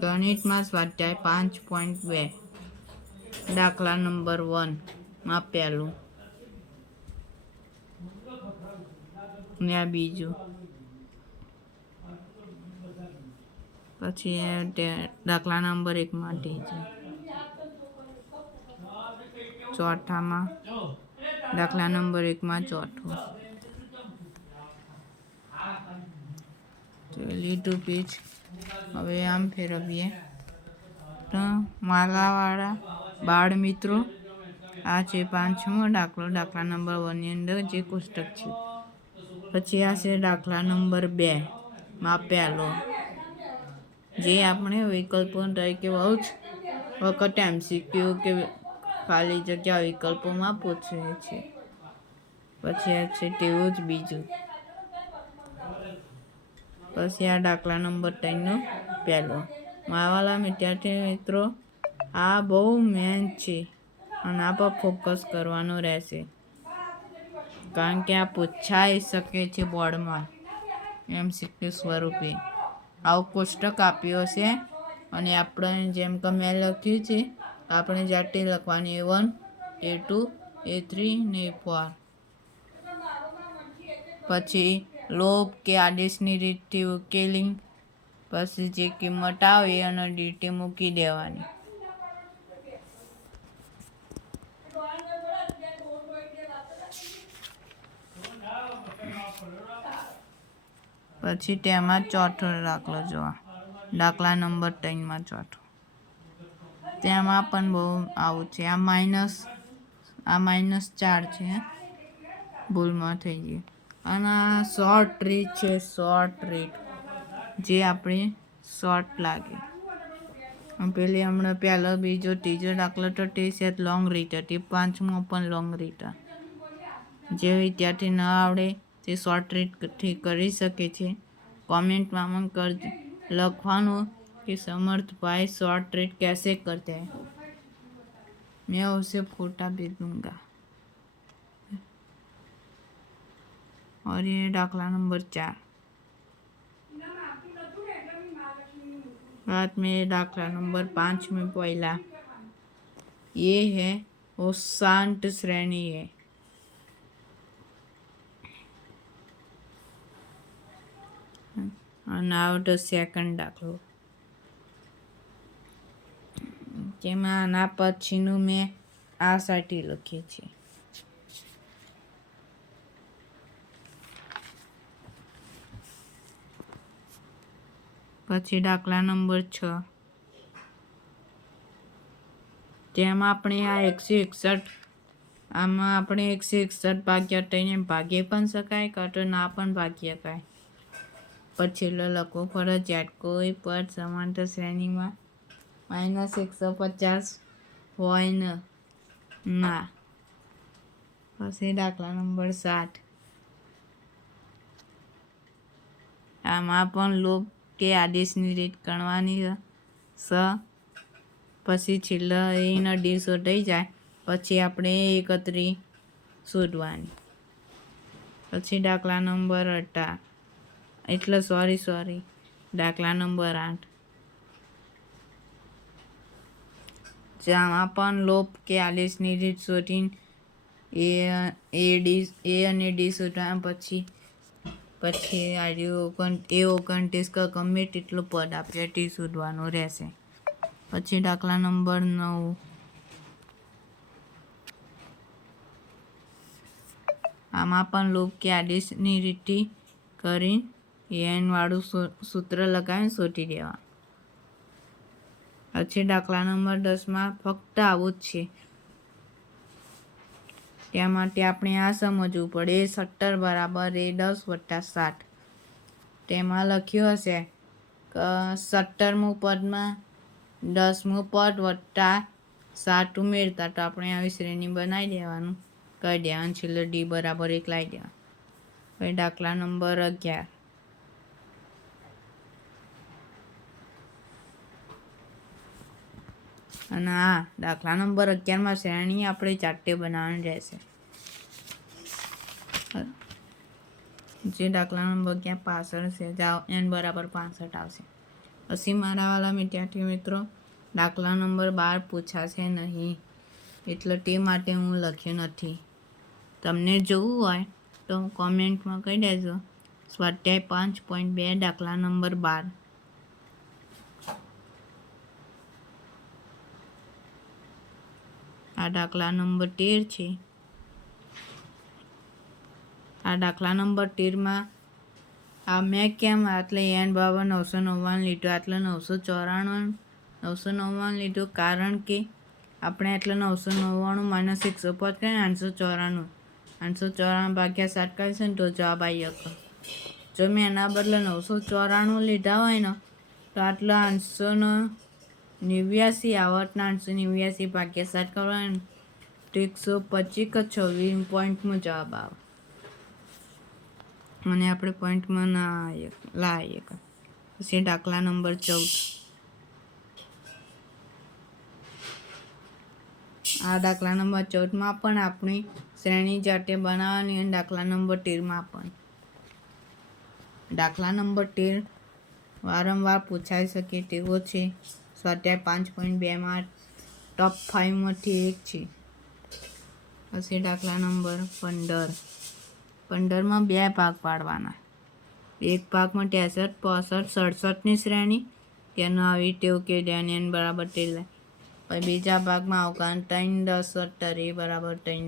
ગણિતમાં સ્વાધ્યાય 5.2 દાખલા નંબર 1 માં પહેલું ને આ બીજું, પછી દાખલા નંબર 1 માં ત્રીજું, ચોથામાં દાખલા નંબર 1 માં ચોથું. તો લીધું પેજ. હવે આમ ફેરવીએ તો માલાવાળા બાળ મિત્રો, આ છે 5મો દાખલો દાખલા નંબર 1 ની અંદર જે કોષ્ટક છે. પછી આ છે દાખલા નંબર 2 માં પહેલો, જે આપણે વિકલ્પો તરીકે બહુ જ વખત MCQ કે ખાલી જગ્યા વિકલ્પોમાં પૂછે છે. પછી આ છે તેવું જ બીજું. પછી આ દાખલા નંબર 3 નો પહેલો. મારા વિદ્યાર્થી મિત્રો, આ બહુ મેન છે અને આ પર ફોકસ કરવાનું રહેશે, કારણ કે આ પૂછાઈ શકે છે બોર્ડમાં MCQ સ્વરૂપે. આવું કોષ્ટક આપ્યો છે અને આપણે જેમ કે મેં લખ્યું છે આપણે જાતે લખવાની A1, A2, A3 ને A4. પછી લોભ કે આદેશની રીતથી ઉકેલિંગ, પછી જે કિંમત આવે અને DT મૂકી દેવાની. પછી તેમાં ચોથો દાખલો જોવા, દાખલા નંબર 3 માં ચોથો. તેમાં પણ બહુ આવું છે. આ -4 છે, ભૂલમાં થઈ ગઈ. અને આ શોર્ટ રીત છે, શોર્ટ રીત જે આપણે શોર્ટ લાગે. પેલી હમણાં પહેલો, બીજો, ત્રીજો દાખલો તો તે છે લોંગ રીત હતી. 5મો પણ લોંગ રીત. જે વિદ્યાર્થી ન આવડે તે શોર્ટ રીતથી કરી શકે છે. કોમેન્ટમાં લખવાનું કે समर्थभाई शॉर्ट ट्रीट कैसे करते हैं, मैं उसे फोटा भेज दूंगा. और ये दाखला नंबर 4. बाद में दाखला नंबर 5 में पहला ये है वो शांत श्रेणी है. now the second દાખલો, જેમાં આના પછીનું મેં આ સાથે લખીએ છીએ. પછી દાખલા નંબર 6, તેમાં આપણે આ 161, આમાં આપણે 161 ભાગ્યા 3 ભાગી પણ શકાય કાં તો ના પણ ભાગી શકાય. પછી લખો ફરજિયાત કોઈ પદ સમાંતર શ્રેણીમાં -150 હોય ના. પછી દાખલા નંબર 7, આમાં પણ લોભ કે આદેશની રીત ગણવાની સ. પછી છેલ્લા એનો D શોધાઈ જાય પછી આપણે એકત્રી શોધવાની. પછી દાખલા નંબર 18, સોરી દાખલા નંબર 8, જેમાં પણ લોભ કે આદેશની રીત શોધીને A અને D શોધવા. પછી A29 કે ગમે તેટલું પદ આપણે તે શોધવાનું રહેશે. પછી દાખલા નંબર 9, આમાં પણ લોભ કે આદેશની રીતથી કરી n વાળું સૂત્ર લગાવીને શોધી દેવા. પછી દાખલા નંબર 10 માં ફક્ત આવું જ છે. ત્યાં માટે આપણે આ સમજવું પડે, A17 બરાબર A10 વત્તા 7. તેમાં લખ્યું હશે કે 17મું પદમાં 10મું પદ વત્તા 7 ઉમેરતા, તો આપણે આવી શ્રેણી બનાવી દેવાનું, કહી દેવાનું, છેલ્લે D બરાબર 1 લાવી દેવાનું. પછી દાખલા નંબર 11, અને આ દાખલા નંબર 11માં શ્રેણી આપણે જાતે બનાવવાની રહેશે. જે દાખલા નંબર 11 65 છે, n બરાબર 65 આવશે. પછી મારા વાલા વિદ્યાર્થી મિત્રો દાખલા નંબર 12 પૂછાશે નહીં, એટલે તે માટે હું લખ્યું નથી. તમને જોવું હોય તો કોમેન્ટમાં કહી દેજો. સ્વાધ્યાય 5.2 દાખલા નંબર 12. આ દાખલા નંબર 13 છે. આ દાખલા નંબર 13માં આ મેં કેમ આટલે n બરાબર 999 લીધું, આટલે 999 લીધું, કારણ કે આપણે એટલે 999 માઇનસ 105 કરીને 894 ભાગ્યા 7 કરીશું ને તો જવાબ આવી શકે. જો મેં એના બદલે 994 લીધા હોય ને તો આટલા 889 આવતના 889 ભાગ્યા 7 કરવા ને તો 125 કે 26 પોઈન્ટમાં જવાબ આવે. મને આપણે પોઈન્ટમાં ના લાવીએ. પછી દાખલા નંબર 14. આ દાખલા નંબર 14માં પણ આપણી શ્રેણી જાતે બનાવવાની અને દાખલા નંબર 13માં પણ. દાખલા નંબર 13 વારંવાર પૂછાઈ શકે તેવો છે. સ્વાધ્યાય 5.2માં ટોપ 5માંથી એક છે. પછી દાખલા નંબર 15. 15માં 2 ભાગ પાડવાના. એક ભાગમાં 63, 65, 67ની શ્રેણી, તેનો આવી ટેવ કે n બરાબર 13. પછી બીજા ભાગમાં અવકાન 3, 10, 17 બરાબર 3